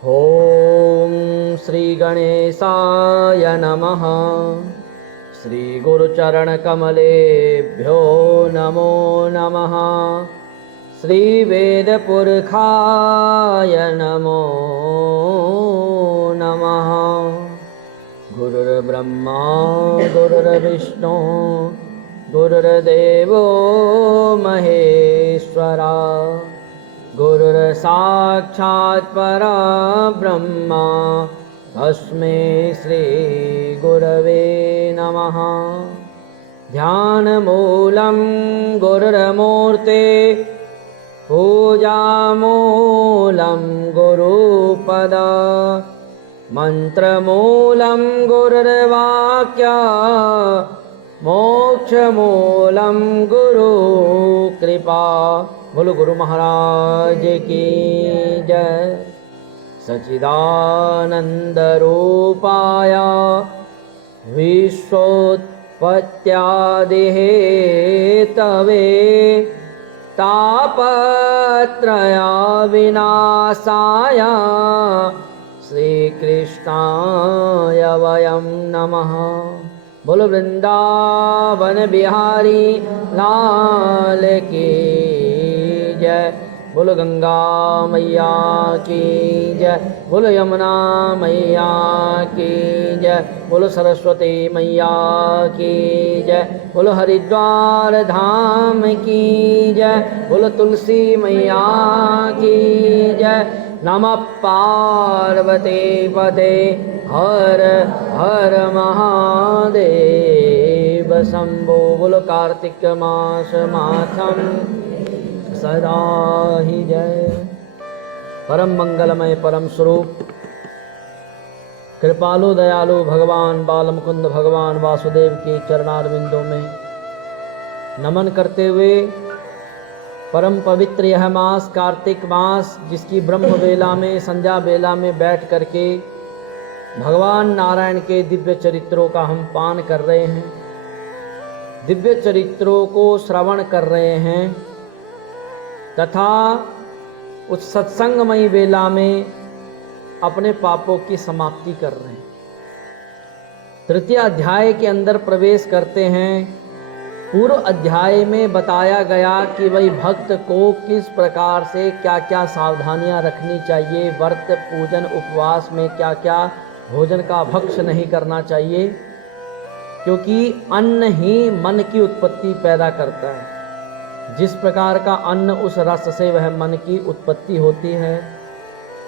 ॐ श्री गणेशाय नमः। श्री गुरुचरणकमलेभ्यो नमो नमः। श्री वेदपुरखाय नमो नमः। गुरुर्ब्रह्मा गुरुर्विष्णु गुरुर्देवो महेश्वरा। गुरुर्साक्षात् परब्रह्मा तस्मै श्री गुरवे नमः। ध्यानमूलं गुरुर्मूर्ते पूजामूलं गुरुपद मन्त्रमूलं गुरुर्वाक्य मोक्षमूलं गुरुकृपा। बोलो गुरु महाराज की जय। सच्चिदानंद रूपाय विश्वोत्पत्त्यादिहेतवे तापत्रय विनाशाय श्रीकृष्णाय वयं नमः। बोलो वृंदावन बिहारी लाल की जय। बोलो गंगा मैया की जय। बोलो यमुना मैया की जय। बोलो सरस्वती मैया की जय। बोलो हरिद्वार धाम की जय। बोलो तुलसी मैया की जय। नमः पार्वती पते हर हर महादेव शंभो। बोलो कार्तिक मास माथम सदा ही जय। परम मंगलमय परम स्वरूप कृपालु दयालु भगवान बालमुकुंद भगवान वासुदेव के चरणारविंदों में नमन करते हुए परम पवित्र यह मास कार्तिक मास, जिसकी ब्रह्म वेला में संध्या वेला में बैठ करके भगवान नारायण के दिव्य चरित्रों का हम पान कर रहे हैं, दिव्य चरित्रों को श्रवण कर रहे हैं तथा उस सत्संगमयी वेला में अपने पापों की समाप्ति कर रहे हैं। तृतीय अध्याय के अंदर प्रवेश करते हैं। पूर्व अध्याय में बताया गया कि वही भक्त को किस प्रकार से क्या क्या सावधानियां रखनी चाहिए, व्रत पूजन उपवास में क्या क्या भोजन का भक्ष नहीं करना चाहिए, क्योंकि अन्न ही मन की उत्पत्ति पैदा करता है। जिस प्रकार का अन्न उस रस से वह मन की उत्पत्ति होती है।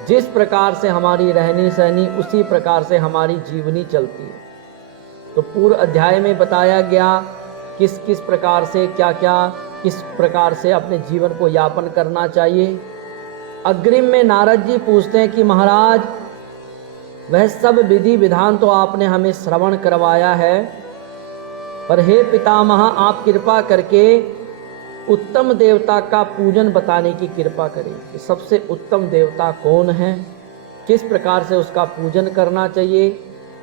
जिस प्रकार से हमारी रहनी सहनी उसी प्रकार से हमारी जीवनी चलती है। तो पूर्व अध्याय में बताया गया किस किस प्रकार से क्या क्या किस प्रकार से अपने जीवन को यापन करना चाहिए। अग्रिम में नारद जी पूछते हैं कि महाराज, वह सब विधि विधान तो आपने हमें श्रवण करवाया है, पर हे पितामह आप कृपा करके उत्तम देवता का पूजन बताने की कृपा करें कि सबसे उत्तम देवता कौन है, किस प्रकार से उसका पूजन करना चाहिए,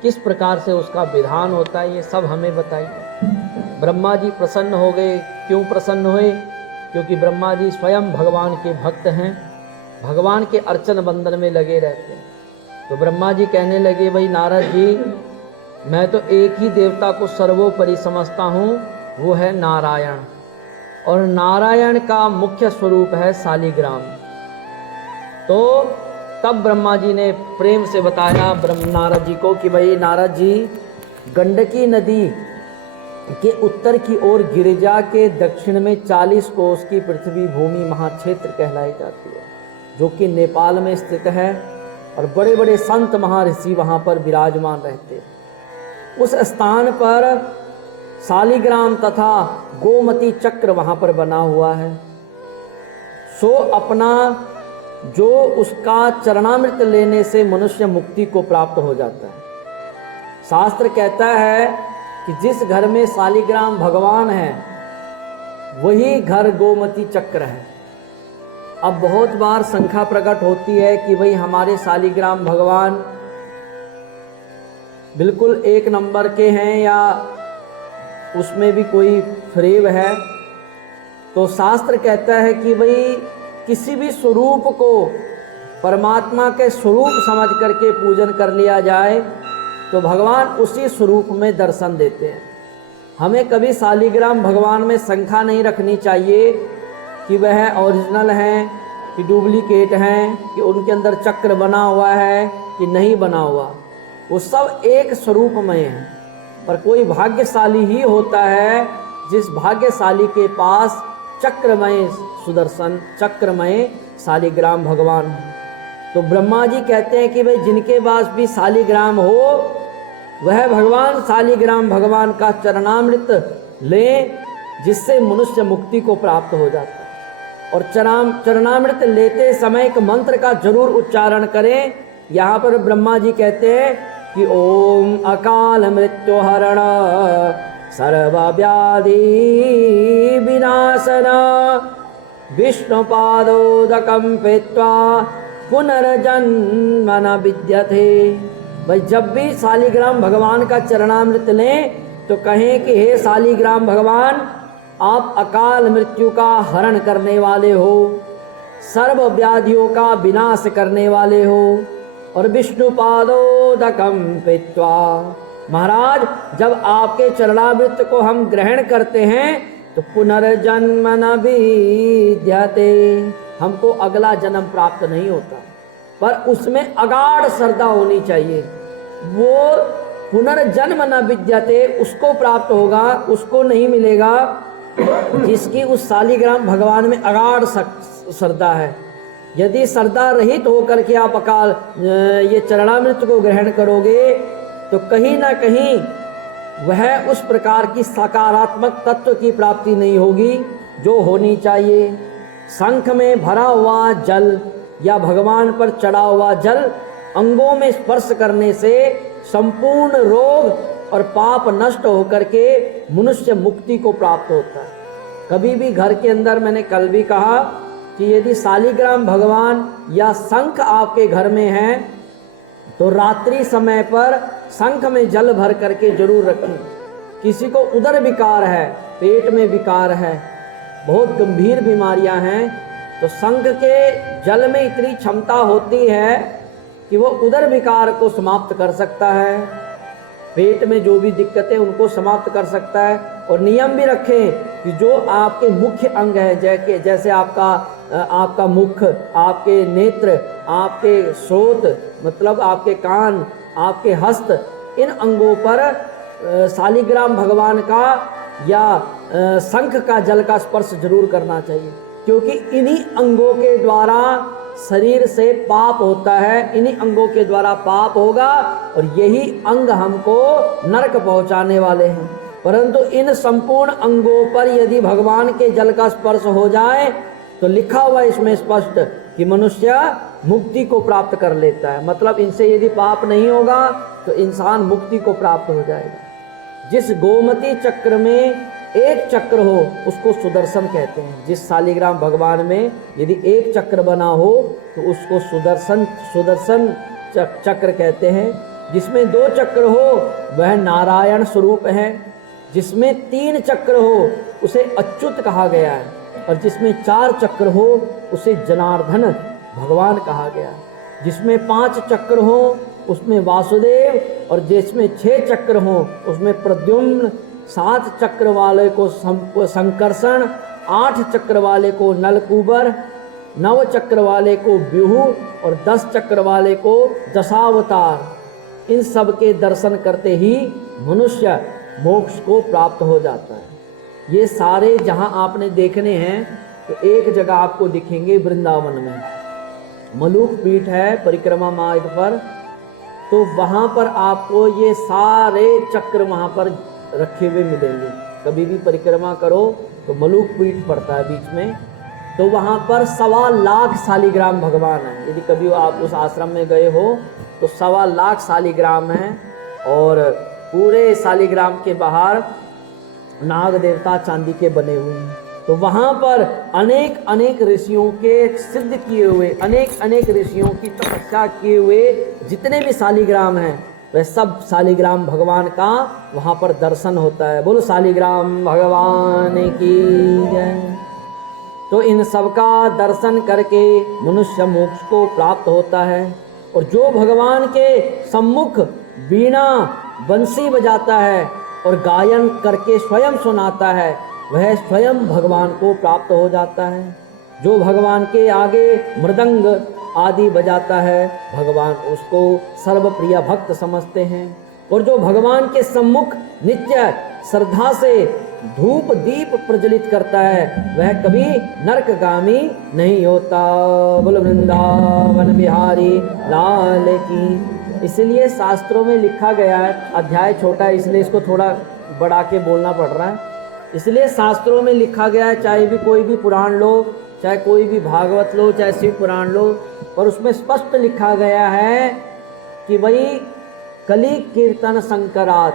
किस प्रकार से उसका विधान होता है, ये सब हमें बताइए। ब्रह्मा जी प्रसन्न हो गए। क्यों प्रसन्न हुए? क्योंकि ब्रह्मा जी स्वयं भगवान के भक्त हैं, भगवान के अर्चन बंदन में लगे रहते हैं। तो ब्रह्मा जी कहने लगे, भाई नारद जी, मैं तो एक ही देवता को सर्वोपरि समझता हूँ, वो है नारायण, और नारायण का मुख्य स्वरूप है शालिग्राम। तो तब ब्रह्मा जी ने प्रेम से बताया नारद जी को कि भाई नारद जी, गंडकी नदी के उत्तर की ओर गिरिजा के दक्षिण में 40 कोस की पृथ्वी भूमि महाक्षेत्र कहलाई जाती है, जो कि नेपाल में स्थित है, और बड़े बड़े संत महर्षि वहाँ पर विराजमान रहते हैं। उस स्थान पर शालिग्राम तथा गोमती चक्र वहाँ पर बना हुआ है। सो अपना जो उसका चरणामृत लेने से मनुष्य मुक्ति को प्राप्त हो जाता है। शास्त्र कहता है कि जिस घर में शालिग्राम भगवान है वही घर गोमती चक्र है। अब बहुत बार शंका प्रकट होती है कि भाई हमारे शालिग्राम भगवान बिल्कुल एक नंबर के हैं या उसमें भी कोई फ्रेब है। तो शास्त्र कहता है कि भाई किसी भी स्वरूप को परमात्मा के स्वरूप समझ करके पूजन कर लिया जाए तो भगवान उसी स्वरूप में दर्शन देते हैं। हमें कभी शालिग्राम भगवान में शंका नहीं रखनी चाहिए कि वह ओरिजिनल हैं कि डुप्लीकेट हैं, कि उनके अंदर चक्र बना हुआ है कि नहीं बना हुआ। वो सब एक स्वरूप में है। पर कोई भाग्यशाली ही होता है जिस भाग्यशाली के पास चक्रमय सुदर्शन, चक्रमय शालिग्राम भगवान है। तो ब्रह्मा जी कहते हैं कि भाई जिनके पास भी शालिग्राम हो वह भगवान शालिग्राम भगवान का चरणामृत लें, जिससे मनुष्य मुक्ति को प्राप्त हो जाता है। और चरणामृत लेते समय एक मंत्र का जरूर उच्चारण करें। यहाँ पर ब्रह्मा जी कहते हैं कि ओम अकाल मृत्यु हरण सर्वव्याधि विनाशन विष्णुपादोदकं पीत्वा पुनर्जन्म न विद्यते। भाई जब भी शालिग्राम भगवान का चरणामृत लें तो कहें कि हे शालिग्राम भगवान, आप अकाल मृत्यु का हरण करने वाले हो, सर्व व्याधियों का विनाश करने वाले हो, और विष्णुपादोदकं पीत्वा। महाराज जब आपके चरणामृत को हम ग्रहण करते हैं तो पुनर्जन्म न विद्यते, हमको अगला जन्म प्राप्त नहीं होता। पर उसमें अगाढ़ श्रद्धा होनी चाहिए। वो पुनर्जन्म न विद्यते उसको प्राप्त होगा, उसको नहीं मिलेगा जिसकी उस शालिग्राम भगवान में अगाढ़ श्रद्धा है। यदि श्रद्धा रहित होकर के आप अकाल ये चरणामृत को ग्रहण करोगे तो कहीं ना कहीं वह उस प्रकार की सकारात्मक तत्व की प्राप्ति नहीं होगी जो होनी चाहिए। शंख में भरा हुआ जल या भगवान पर चढ़ा हुआ जल अंगों में स्पर्श करने से संपूर्ण रोग और पाप नष्ट होकर के मनुष्य मुक्ति को प्राप्त होता है। कभी भी घर के अंदर, मैंने कल भी कहा कि यदि शालिग्राम भगवान या शंख आपके घर में है तो रात्रि समय पर शंख में जल भर करके जरूर रखें। किसी को उदर विकार है, पेट में विकार है, बहुत गंभीर बीमारियां हैं, तो शंख के जल में इतनी क्षमता होती है कि वो उदर विकार को समाप्त कर सकता है, पेट में जो भी दिक्कतें उनको समाप्त कर सकता है। और नियम भी रखें कि जो आपके मुख्य अंग है, जैसे आपका मुख, आपके नेत्र, आपके श्रोत मतलब आपके कान, आपके हस्त, इन अंगों पर शालिग्राम भगवान का या शंख का जल का स्पर्श जरूर करना चाहिए, क्योंकि इन्हीं अंगों के द्वारा शरीर से पाप होता है, इन्हीं अंगों के द्वारा पाप होगा और यही अंग हमको नरक पहुंचाने वाले हैं। परंतु इन संपूर्ण अंगों पर यदि भगवान के जल का स्पर्श हो जाए तो लिखा हुआ इसमें स्पष्ट कि मनुष्य मुक्ति को प्राप्त कर लेता है। मतलब इनसे यदि पाप नहीं होगा तो इंसान मुक्ति को प्राप्त हो जाएगा। जिस गोमती चक्र में एक चक्र हो उसको सुदर्शन कहते हैं। जिस शालिग्राम भगवान में यदि एक चक्र बना हो तो उसको सुदर्शन चक्र कहते हैं। जिसमें 2 चक्र हो वह नारायण स्वरूप है, जिसमें 3 चक्र हो उसे अच्युत कहा गया है, और जिसमें 4 चक्र हो उसे जनार्दन भगवान कहा गया। जिसमें 5 चक्र हो उसमें वासुदेव, और जिसमें 6 चक्र हो उसमें प्रद्युम्न, 7 चक्र वाले को संकर्षण, 8 चक्र वाले को नलकूबर, 9 चक्र वाले को व्यूह और 10 चक्र वाले को दशावतार। इन सब के दर्शन करते ही मनुष्य मोक्ष को प्राप्त हो जाता है। ये सारे जहाँ आपने देखने हैं तो एक जगह आपको दिखेंगे वृंदावन में, मलूक पीठ है परिक्रमा मार्ग पर, तो वहाँ पर आपको ये सारे चक्र वहाँ पर रखे हुए मिलेंगे। कभी भी परिक्रमा करो तो मलूक पीठ पड़ता है बीच में, तो वहाँ पर 1.25 लाख शालिग्राम भगवान है। यदि कभी आप उस आश्रम में गए हो तो 1.25 लाख शालिग्राम हैं, और पूरे शालिग्राम के बाहर नाग देवता चांदी के बने हुए हैं। तो वहाँ पर अनेक ऋषियों के सिद्ध किए हुए, अनेक ऋषियों की तपस्या किए हुए जितने भी शालिग्राम हैं वह सब शालिग्राम भगवान का वहाँ पर दर्शन होता है। बोलो शालिग्राम भगवान की जय। तो इन सबका दर्शन करके मनुष्य मोक्ष को प्राप्त होता है। और जो भगवान के सम्मुख वीणा बंसी बजाता है और गायन करके स्वयं सुनाता है, वह स्वयं भगवान को प्राप्त हो जाता है। जो भगवान के आगे मृदंग आदि बजाता है, भगवान उसको सर्वप्रिय भक्त समझते हैं। और जो भगवान के सम्मुख नित्य श्रद्धा से धूप दीप प्रज्वलित करता है, वह कभी नरकगामी नहीं होता। बोल वृंदावन बिहारी लाल की। इसलिए शास्त्रों में लिखा गया है, अध्याय छोटा है इसलिए इसको थोड़ा बढ़ा के बोलना पड़ रहा है। इसलिए शास्त्रों में लिखा गया है, चाहे भी कोई भी पुराण लो, चाहे कोई भी भागवत लो, चाहे शिव पुराण लो, पर उसमें स्पष्ट लिखा गया है कि भाई कली कीर्तन संकरात,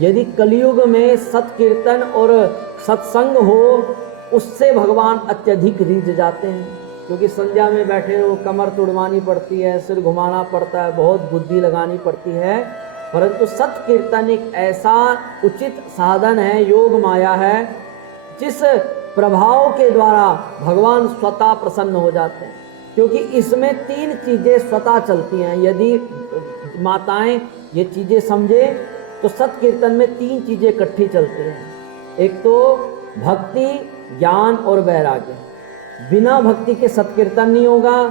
यदि कलयुग में सत्कीर्तन और सत्संग हो, उससे भगवान अत्यधिक रीझ जाते हैं। क्योंकि संध्या में बैठे हो, कमर तुड़वानी पड़ती है, सिर घुमाना पड़ता है, बहुत बुद्धि लगानी पड़ती है, परंतु सत्कीर्तन एक ऐसा उचित साधन है, योग माया है, जिस प्रभाव के द्वारा भगवान स्वतः प्रसन्न हो जाते हैं। क्योंकि इसमें तीन चीजें स्वतः चलती हैं। यदि माताएं ये चीजें समझे तो सत्कीर्तन में तीन चीजें इकट्ठी चलती हैं। एक तो भक्ति, ज्ञान और वैराग्य। बिना भक्ति के सत्कीर्तन नहीं होगा,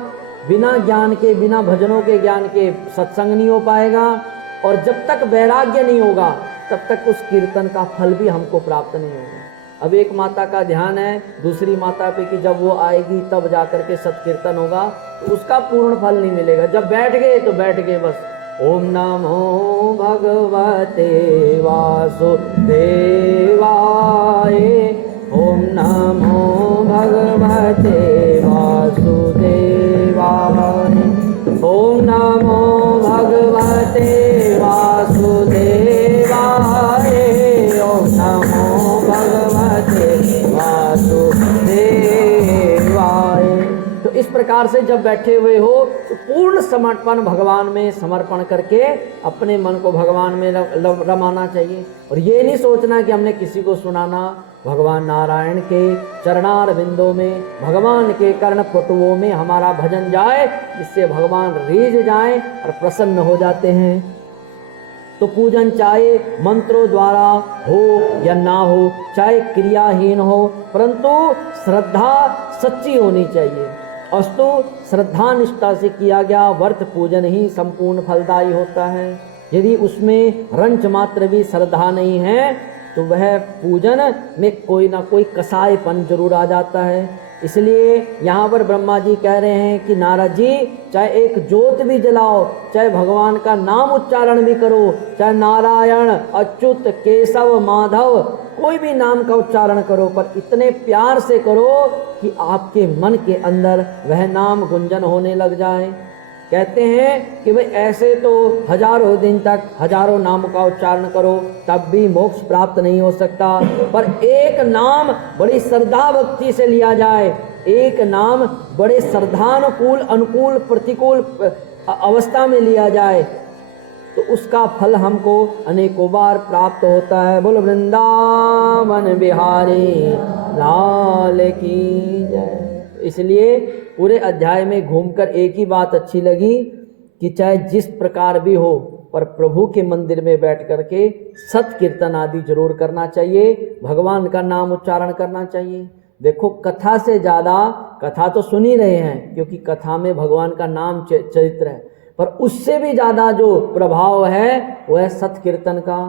बिना ज्ञान के, बिना भजनों के ज्ञान के सत्संग नहीं हो पाएगा, और जब तक वैराग्य नहीं होगा तब तक उस कीर्तन का फल भी हमको प्राप्त नहीं होगा। अब एक माता का ध्यान है दूसरी माता पे कि जब वो आएगी तब जाकर के सत्कीर्तन होगा, तो उसका पूर्ण फल नहीं मिलेगा। जब बैठ गए तो बैठ गए बस। ओम नमो भगवते वासुदेवाय, ओम नमो भगवते वासुदेवाय, ओम नमो भगवते वासुदेवाय, ओम नमो भगवते वासुदेवाय। तो इस प्रकार से जब बैठे हुए हो तो पूर्ण समर्पण भगवान में समर्पण करके अपने मन को भगवान में रमाना चाहिए। और ये नहीं सोचना कि हमने किसी को सुनाना। भगवान नारायण के चरणार बिंदों में, भगवान के कर्ण पटुओं में हमारा भजन जाए, जिससे भगवान रीझ जाए और प्रसन्न हो जाते हैं। तो पूजन चाहे मंत्रों द्वारा हो या ना हो, चाहे क्रियाहीन हो, परंतु श्रद्धा सच्ची होनी चाहिए। अस्तु श्रद्धा निष्ठा से किया गया व्रत पूजन ही संपूर्ण फलदायी होता है। यदि उसमें रंच मात्र भी श्रद्धा नहीं है तो वह पूजन में कोई ना कोई कसाईपन जरूर आ जाता है। इसलिए यहाँ पर ब्रह्मा जी कह रहे हैं कि नारद जी, चाहे एक ज्योत भी जलाओ, चाहे भगवान का नाम उच्चारण भी करो, चाहे नारायण, अच्युत, केशव, माधव, कोई भी नाम का उच्चारण करो, पर इतने प्यार से करो कि आपके मन के अंदर वह नाम गुंजन होने लग जाए। कहते हैं कि भाई ऐसे तो हजारों दिन तक हजारों नाम का उच्चारण करो तब भी मोक्ष प्राप्त नहीं हो सकता, पर एक नाम बड़ी श्रद्धा भक्ति से लिया जाए, एक नाम बड़े श्रद्धानुकूल, अनुकूल, प्रतिकूल अवस्था में लिया जाए, तो उसका फल हमको अनेकों बार प्राप्त होता है। बोल वृंदावन बिहारी लाल की जय। इसलिए पूरे अध्याय में घूमकर एक ही बात अच्छी लगी कि चाहे जिस प्रकार भी हो, पर प्रभु के मंदिर में बैठ करके सत कीर्तन आदि जरूर करना चाहिए, भगवान का नाम उच्चारण करना चाहिए। देखो कथा से ज़्यादा, कथा तो सुन ही रहे हैं क्योंकि कथा में भगवान का नाम चरित्र है, पर उससे भी ज़्यादा जो प्रभाव है वह है सत कीर्तन का।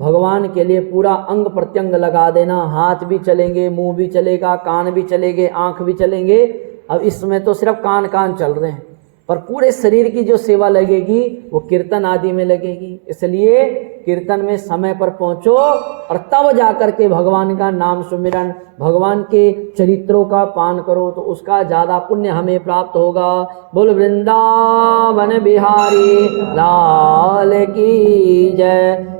भगवान के लिए पूरा अंग प्रत्यंग लगा देना, हाथ भी चलेंगे, मुंह भी चलेगा, कान भी चलेंगे, आंख भी चलेंगे। अब इसमें तो सिर्फ कान चल रहे हैं, पर पूरे शरीर की जो सेवा लगेगी वो कीर्तन आदि में लगेगी। इसलिए कीर्तन में समय पर पहुंचो और तब जाकर के भगवान का नाम सुमिरन, भगवान के चरित्रों का पान करो, तो उसका ज़्यादा पुण्य हमें प्राप्त होगा। बोल वृंदावन बिहारी लाल की जय।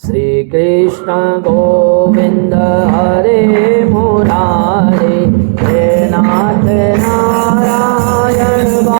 श्री कृष्ण गोविंद हरे मुरारे,